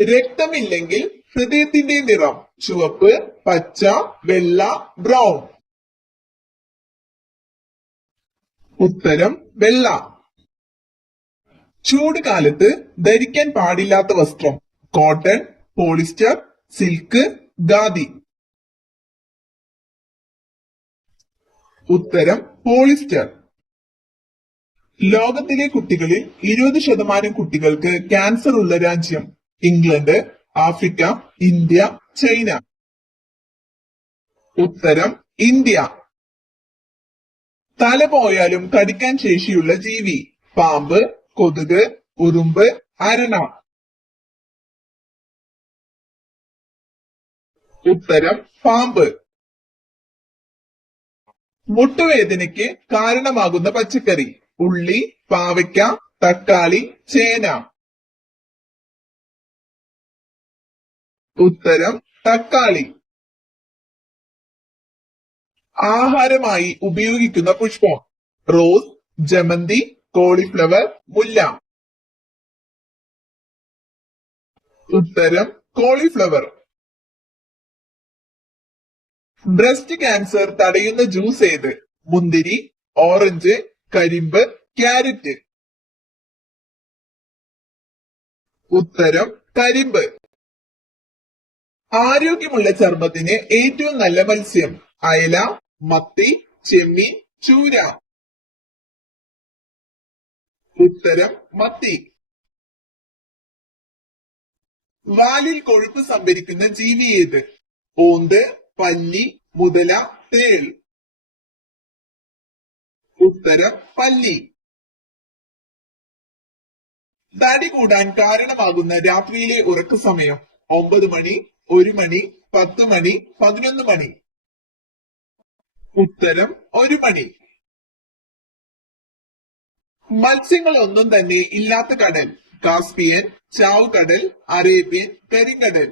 രക്തമില്ലെങ്കിൽ ഹൃദയത്തിന്റെ നിറം ചുവപ്പ്, പച്ച, വെള്ള, ബ്രൗൺ. ഉത്തരം വെള്ള. ചൂട് കാലത്ത് ധരിക്കാൻ പാടില്ലാത്ത വസ്ത്രം കോട്ടൺ, പോളിസ്റ്റർ, സിൽക്ക്, ഖാദി. ഉത്തരം പോളിസ്റ്റർ. ലോകത്തിലെ കുട്ടികളിൽ 20% കുട്ടികൾക്ക് ക്യാൻസർ ഉള്ള രാജ്യം ഇംഗ്ലണ്ട്, ആഫ്രിക്ക, ഇന്ത്യ, ചൈന. ഉത്തരം ഇന്ത്യ. തല പോയാലും കടിക്കാൻ ശേഷിയുള്ള ജീവി പാമ്പ്, കൊതുക്, ഉറുമ്പ്, അരണ. ഉത്തരം പാമ്പ്. മുട്ടുവേദനയ്ക്ക് കാരണമാകുന്ന പച്ചക്കറി ഉള്ളി, പാവയ്ക്ക, തക്കാളി, ചേന. ഉത്തരം തക്കാളി. ആഹാരമായി ഉപയോഗിക്കുന്ന പുഷ്പം റോസ്, ജമന്തി, കോളിഫ്ലവർ, മുല്ല. ഉത്തരം കോളിഫ്ലവർ. ബ്രസ്റ്റ് ക്യാൻസർ തടയുന്ന ജ്യൂസ് ഏത് മുന്തിരി, ഓറഞ്ച്, കരിമ്പ്, ക്യാരറ്റ്. ഉത്തരം കരിമ്പ്. ആരോഗ്യമുള്ള ചർമ്മത്തിന് ഏറ്റവും നല്ല മത്സ്യം അയല, മത്തി, ചെമ്മീൻ, ചൂര. ഉത്തരം മത്തി. വാലിൽ കൊഴുപ്പ് സംഭരിക്കുന്ന ജീവി ഏത് ഓന്ത്, പല്ലി, മുതല, തേൾ. ഉത്തരം പല്ലി. തടി കൂടാൻ കാരണമാകുന്ന രാത്രിയിലെ ഉറക്ക സമയം 9 മണി, 1 മണി, 10 മണി, 11 മണി. ഉത്തരം 1 മണി. മത്സ്യങ്ങൾ ഒന്നും തന്നെ ഇല്ലാത്ത കടൽ കാസ്പിയൻ, ചാവുകടൽ, അറേബ്യൻ, കരിങ്കടൽ.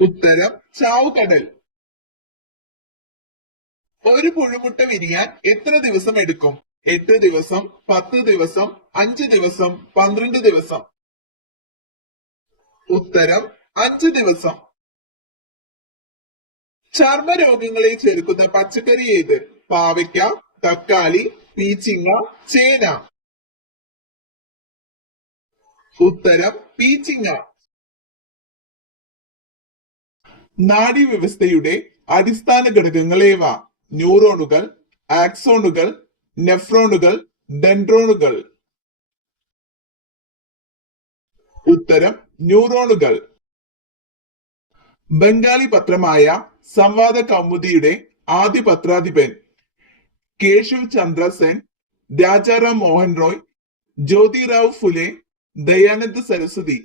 ഉത്തരം ചാവുകടൽ. ഒരു പുഴുമുട്ട വിരിയാൻ എത്ര ദിവസം എടുക്കും 8 ദിവസം, 10 ദിവസം, 5 ദിവസം, 12 ദിവസം. ഉത്തരം 5 ദിവസം. ചർമ്മരോഗങ്ങളെ ചെറുക്കുന്ന പച്ചക്കറി ഏത് പാവയ്ക്ക, തക്കാളി, പീച്ചിങ്ങ, ചേന. ഉത്തരം പീച്ചിങ്ങ. നാഡീവ്യവസ്ഥയുടെ അടിസ്ഥാന ഘടകങ്ങൾ ഏവ ന്യൂറോണുകൾ, ആക്സോണുകൾ, നെഫ്രോണുകൾ, ഡെൻഡ്രോണുകൾ. ഉത്തരം ന്യൂറോണുകൾ. ബംഗാളി പത്രമായ സംവാദ കൗമുദിയുടെ ആദ്യ പത്രാധിപൻ കേശവ് ചന്ദ്ര സെൻ, രാജാറാം മോഹൻ റോയ്, ജ്യോതിറാവ് ഫുലെ, ദയാനന്ദ സരസ്വതി.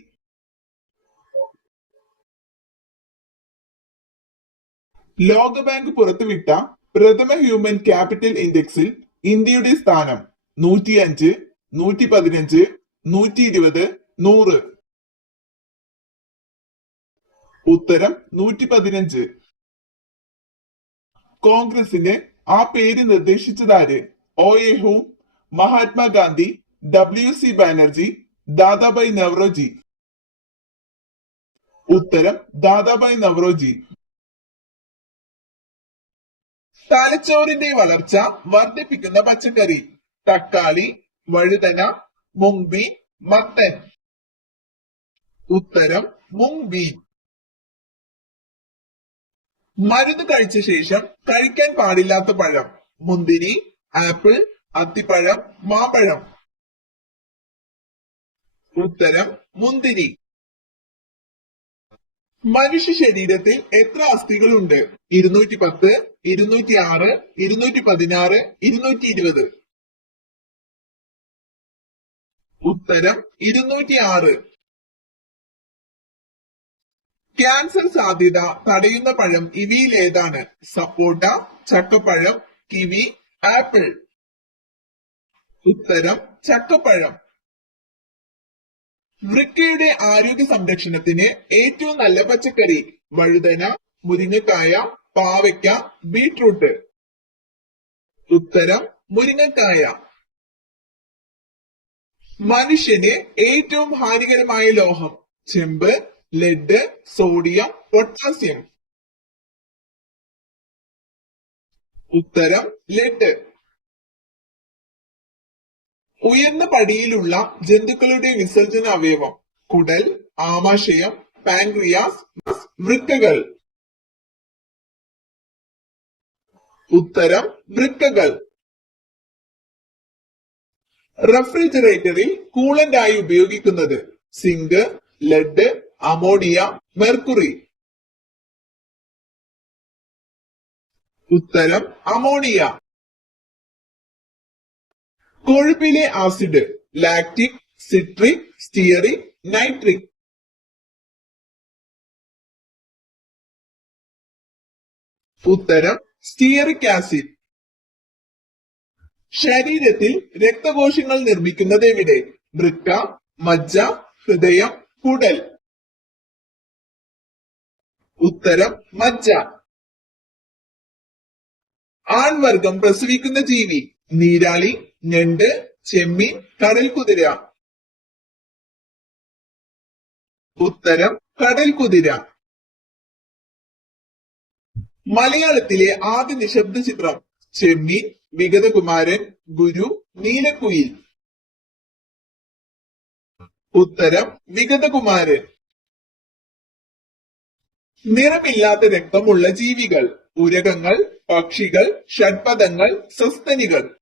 ലോകബാങ്ക് പുറത്തുവിട്ട പ്രഥമ ഹ്യൂമൻ ക്യാപിറ്റൽ ഇൻഡെക്സിൽ ഇന്ത്യയുടെ സ്ഥാനം 105, 115, 120, 100. ഉത്തരം 115. കോൺഗ്രസിന് ആ പേര് നിർദ്ദേശിച്ചതാര് O A ഹൂം, Mahatma Gandhi, WC Banerjee, Dadabhai Naoroji. ഉത്തരം ദാദാബായ് നവറോജി. തലച്ചോറിന്റെ വളർച്ച വർദ്ധിപ്പിക്കുന്ന പച്ചക്കറി തക്കാളി, വഴുതന, മുങ്ബി, മത്തൻ. ഉത്തരം മുങ്ബി. മരുന്ന് കഴിച്ച ശേഷം കഴിക്കാൻ പാടില്ലാത്ത പഴം മുന്തിരി, ആപ്പിൾ, അത്തിപ്പഴം, മാമ്പഴം. ഉത്തരം മുന്തിരി. മനുഷ്യ ശരീരത്തിൽ എത്ര അസ്ഥികളുണ്ട് 210, 206, 216, 220. ഉത്തരം 206. ക്യാൻസർ സാധ്യത തടയുന്ന പഴം ഇവയിൽ ഏതാണ് സപ്പോട്ട, ചക്കപ്പഴം, കിവി, ആപ്പിൾ. ഉത്തരം ചക്കപ്പഴം. വൃക്കയുടെ ആരോഗ്യ സംരക്ഷണത്തിന് ഏറ്റവും നല്ല പച്ചക്കറി വഴുതന, മുരിങ്ങക്കായ, പാവയ്ക്ക, ബീട്രൂട്ട്. ഉത്തരം മുരിങ്ങക്കായ. മനുഷ്യന് ഏറ്റവും ഹാനികരമായ ലോഹം ചെമ്പ്, ലെഡ്, സോഡിയം, പൊട്ടാസ്യം. ഉത്തരം ലെഡ്. ഉയർന്ന പടിയിലുള്ള ജന്തുക്കളുടെ വിസർജന അവയവം കുടൽ, ആമാശയം, പാൻക്രിയാസ്, വൃക്കകൾ. ഉത്തരം വൃക്കകൾ. റെഫ്രിജറേറ്ററിൽ കൂളന്റ് ആയി ഉപയോഗിക്കുന്നത് സിങ്ക്, ലെഡ്, അമോണിയ, മെർക്കുറി. ഉത്തരം അമോണിയ. കൊഴുപ്പിലെ acid lactic, citric, stearic, nitric. ഉത്തരം സ്റ്റിയറിക് ആസിഡ്. ശരീരത്തിൽ രക്തകോശങ്ങൾ നിർമ്മിക്കുന്നത് എവിടെ? വൃക്ക, മജ്ജ, ഹൃദയം, കുടൽ. ഉത്തരം മജ്ജ. ആൺവർഗം പ്രസവിക്കുന്ന ജീവി നീരാളി, ഞണ്ട്, ചെമ്മീൻ, കടൽക്കുതിര. ഉത്തരം കടൽക്കുതിര. മലയാളത്തിലെ ആദ്യ നിശബ്ദ ചിത്രം ചെമ്മീൻ, വിഗതകുമാരൻ, ഗുരു, നീലക്കുയിൽ. ഉത്തരം വിഗതകുമാരൻ. നിറമില്ലാത്ത രക്തമുള്ള ജീവികൾ ഉരകങ്ങൾ, പക്ഷികൾ, ഷഡ്പദങ്ങൾ, സസ്തനികൾ.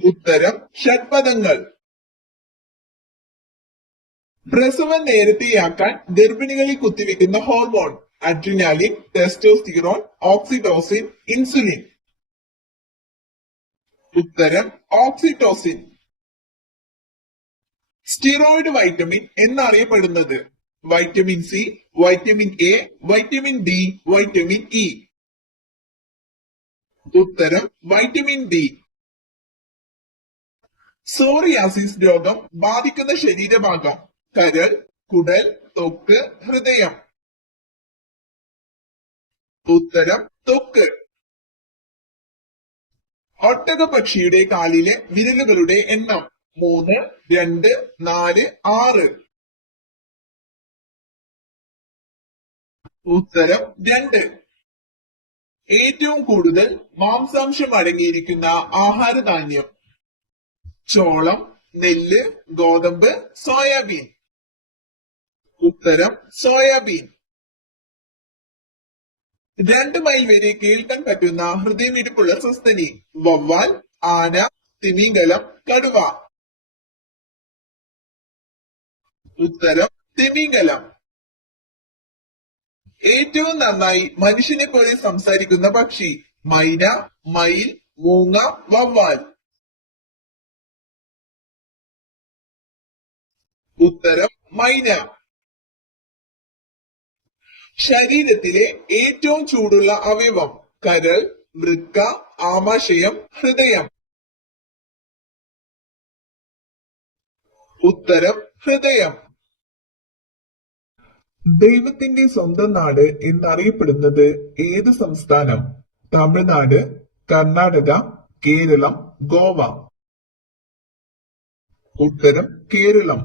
ഉത്തരം ഷഡ്പദങ്ങൾ. പ്രസവം നേരത്തെയാക്കാൻ ഗർഭിണികളിൽ കുത്തിവെക്കുന്ന hormone adrenaline, testosterone, oxytocin, insulin. ഉത്തരം ഓക്സിറ്റോസിൻ. സ്റ്റിറോയിഡ് വൈറ്റമിൻ എന്നറിയപ്പെടുന്നത് vitamin C, vitamin A, vitamin D, vitamin E. ഉത്തരം വൈറ്റമിൻ ഡി. സോറിയാസിസ് രോഗം ബാധിക്കുന്ന ശരീരഭാഗം കരൾ, കുടൽ, ത്വക്ക്, ഹൃദയം. ഉത്തരം ത്വക്ക്. ഒട്ടകപക്ഷിയുടെ കാലിലെ വിരലുകളുടെ എണ്ണം 3, 2, 4, 6. ഉത്തരം 2. ഏറ്റവും കൂടുതൽ മാംസാംശം അടങ്ങിയിരിക്കുന്ന ആഹാരധാന്യം ചോളം, നെല്ല്, ഗോതമ്പ്, സോയാബീൻ. ഉത്തരം സോയാബീൻ. 2 മൈൽ വരെ കേൾക്കാൻ പറ്റുന്ന ഹൃദയമിടിപ്പുള്ള സസ്തനി വവ്വാൽ, ആന, തിമിംഗലം, കടുവ. ഉത്തരം തിമിംഗലം. ഏറ്റവും നന്നായി മനുഷ്യനെ പോലെ സംസാരിക്കുന്ന പക്ഷി മൈന, മയിൽ, മൂങ്ങ, വവ്വാൽ. ഉത്തരം മൈന. ശരീരത്തിലെ ഏറ്റവും ചൂടുള്ള അവയവം കരൾ, വൃക്ക, ആമാശയം, ഹൃദയം. ഉത്തരം ഹൃദയം. ദൈവത്തിന്റെ സ്വന്തം നാട് എന്നറിയപ്പെടുന്നത് ഏത് സംസ്ഥാനം? തമിഴ്നാട്, കർണാടക, കേരളം, ഗോവ. ഉത്തരം കേരളം.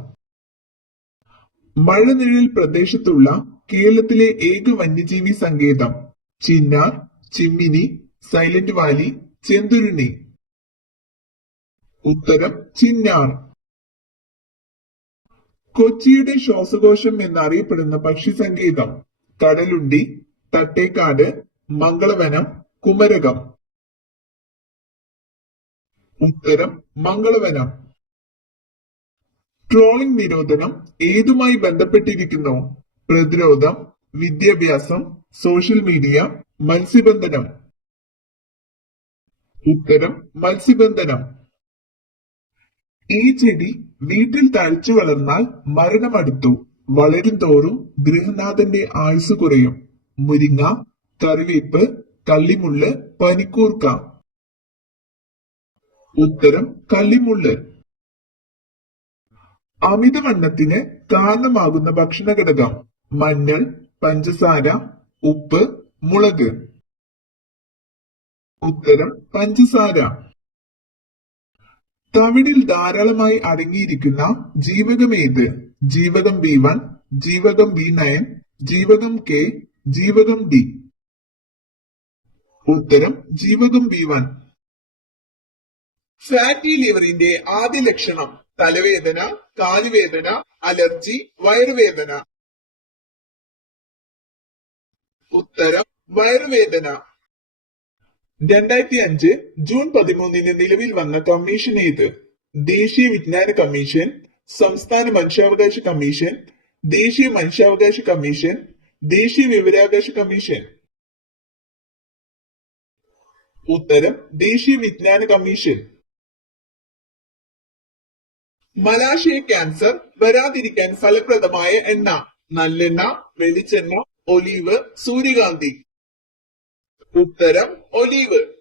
മഴനിഴൽ പ്രദേശത്തുള്ള കേരളത്തിലെ ഏക വന്യജീവി സങ്കേതം ചിന്നാർ, ചിമ്മിനി, സൈലന്റ് വാലി, ചെന്തുരുണി. ഉത്തരം ചിന്നാർ. കൊച്ചിയുടെ ശ്വാസകോശം എന്നറിയപ്പെടുന്ന പക്ഷി സങ്കേതം കടലുണ്ടി, തട്ടേക്കാട്, മംഗളവനം, കുമരകം. ഉത്തരം മംഗളവനം. ട്രോളിംഗ് നിരോധനം ഏതുമായി ബന്ധപ്പെട്ടിരിക്കുന്നു? പ്രതിരോധം, വിദ്യാഭ്യാസം, സോഷ്യൽ മീഡിയ, മത്സ്യബന്ധനം. ഉത്തരം മത്സ്യബന്ധനം. ഈ ചെടി വീട്ടിൽ തഴച്ചു വളർന്നാൽ മരണമടുത്തു. വളരും തോറും ഗൃഹനാഥന്റെ ആയുസ് കുറയും. മുരിങ്ങ, കറിവേപ്പ്, കള്ളിമുള്ള്, പനിക്കൂർക്ക. ഉത്തരം കള്ളിമുള്ള്. അമിതവണ്ണത്തിന് കാരണമാകുന്ന ഭക്ഷണ ഘടകം മഞ്ഞൾ, പഞ്ചസാര, ഉപ്പ്, മുളക്. ഉത്തരം പഞ്ചസാര. തവിടിൽ ധാരാളമായി അടങ്ങിയിരിക്കുന്ന ജീവകം ഏത്? ജീവകം B1, ജീവകം B9, ജീവകം കെ, ജീവകം ഡി. ഉത്തരം ജീവകം B1. ഫാറ്റി ലിവറിന്റെ ആദ്യ ലക്ഷണം തലവേദന, കാലുവേദന, അലർജി, വയറുവേദന. ഉത്തരം വയറുവേദന. 2005 ജൂൺ 13 നിലവിൽ വന്ന കമ്മീഷൻ ഏത്? ദേശീയ വിജ്ഞാന കമ്മീഷൻ, സംസ്ഥാന മനുഷ്യാവകാശ കമ്മീഷൻ, ദേശീയ മനുഷ്യാവകാശ കമ്മീഷൻ, ദേശീയ വിവരാവകാശ കമ്മീഷൻ. ഉത്തരം ദേശീയ വിജ്ഞാന കമ്മീഷൻ. മലാശയ ക്യാൻസർ വരാതിരിക്കാൻ ഫലപ്രദമായ എണ്ണ? നല്ലെണ്ണ, വെളിച്ചെണ്ണ, ഒലീവ്, സൂര്യകാന്തി. ഉത്തരം ഒലീവ്.